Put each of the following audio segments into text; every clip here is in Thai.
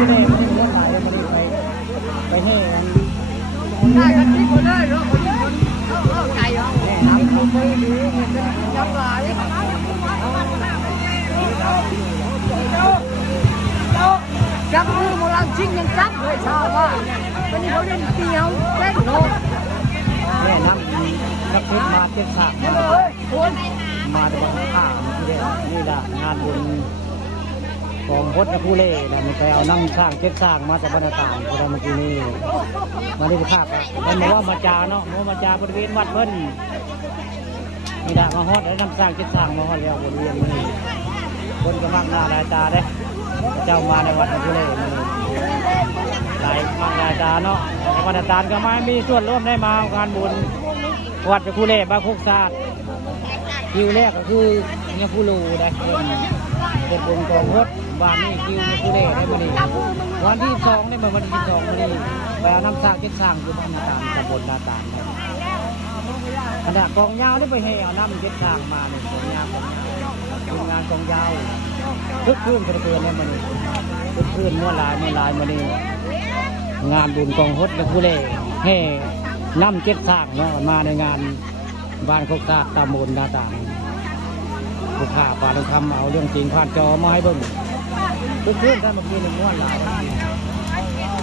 ที่นี่มันม้วนหลายมันไปให้ได้กันที่คนเลยเนาะคนที่คนเข้าใจเนาะน้ำเขาไม่ดีมันจะน้ำลายจับมือมาลังชิงยังจับเลยชาวบ้านวันนี้เขาเล่นเตียวเล่นโน่แม่น้ำนักพิษมาเจ็ดขามาในวันข้านี่แหละงานบุญของพจน์ผู้เล่นะมันไปเอาน้ำสร้างเจ็ดสร้างมาจากบรรดาต่างคนเมื่อกี้นี่มาที่ภาคมันบอกว่ามาจาเนาะมาจาบริเวณวัดเพิ่นนี่แหละมาฮอดได้น้ำสร้างเจ็ดสร้างมาฮอดแล้วบริเวณนี้คนก็มากหน้าหลายตาได้เจ้ามาในวัดผู้เล่หลายมากหลายตาเนาะบรรดาต่างก็มามีส่วนร่วมได้มางานบุญวัดผู้เล่บ้านโคกซาดคิวแรกก็คือเนี่ยผู้ลูได้เป็นบุญกองพจน์วันนี้คิวเนี่ยผู้เล่ได้มาดีวันที่2เนี่ยวันที่12มาดีไปเอาน้ำสร้างเจ็ดสร้างคือบ้านต่างตำบลนาตาลขณะกองยาวนี่ไปให้เอาน้ำเจ็ดสร้างมาเนี่ยกองยาวเป็นงานกองยาวทุกคืนกระเทือนเนี่ยมาดีทุกคืนเมื่อลายมาดีงานบุญกองพจน์เนี่ยผู้เล่ให้น้ำเจ็ดสร้างเนาะมาในงานบ้านโคกซาดตำบลนาตาลผู้ข่าปลาลงคำเอาเรื่องจริงผ่านจอมาให้เบิ่งทุกคืนท่านเมื่อกี้หนึ่งม้วนหลาย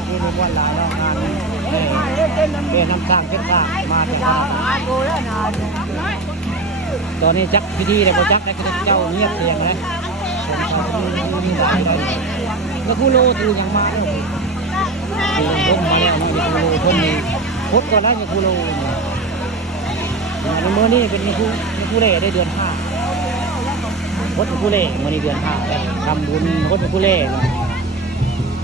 นี่หนึ่งม้วนหลายแล้วงานเป็นน้ำสร้างเจ็ดสร้างมาจากตอนนี้จักพิธีแต่พอจักได้ก็เจ้าเงียบเสียงเลยแล้วผู้โลตื่นอย่างมาแล้วตื่นมาแล้วนะผู้โลคนนี้พดก่อนแล้วอย่างผู้โลในเมื่อนี้เป็นผู้เล่ได้เดือน5พดผู้เล่เมื่อนี้เดือน5ทำบุญพดผู้เล่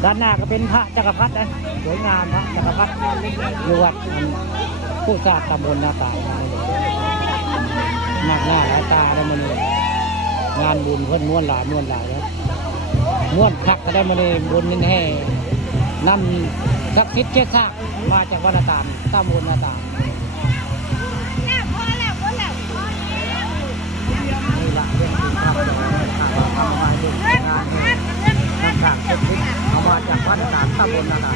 ด้านหน้าก็เป็นพระจักรพรรดินะสวยงามพระจักรพรรดิอยู่วัดผู้สร้างตำบลนาตาลหนักหน้าหลายตาได้มาเนี่ยงานบุญเพิ่นม้วนหลายแล้วม้วนคักก็ได้มาเนี่ยบุญนี่ให้นำสักคิดเช็ดซากมาจากวัดนาตาลตำบลนาตาลนี่หลักเรื่องจริงครับเราทำมาดูงานนี้ต่างๆเช็ดเอามาจากวัดนาตาลตำบลนาตาล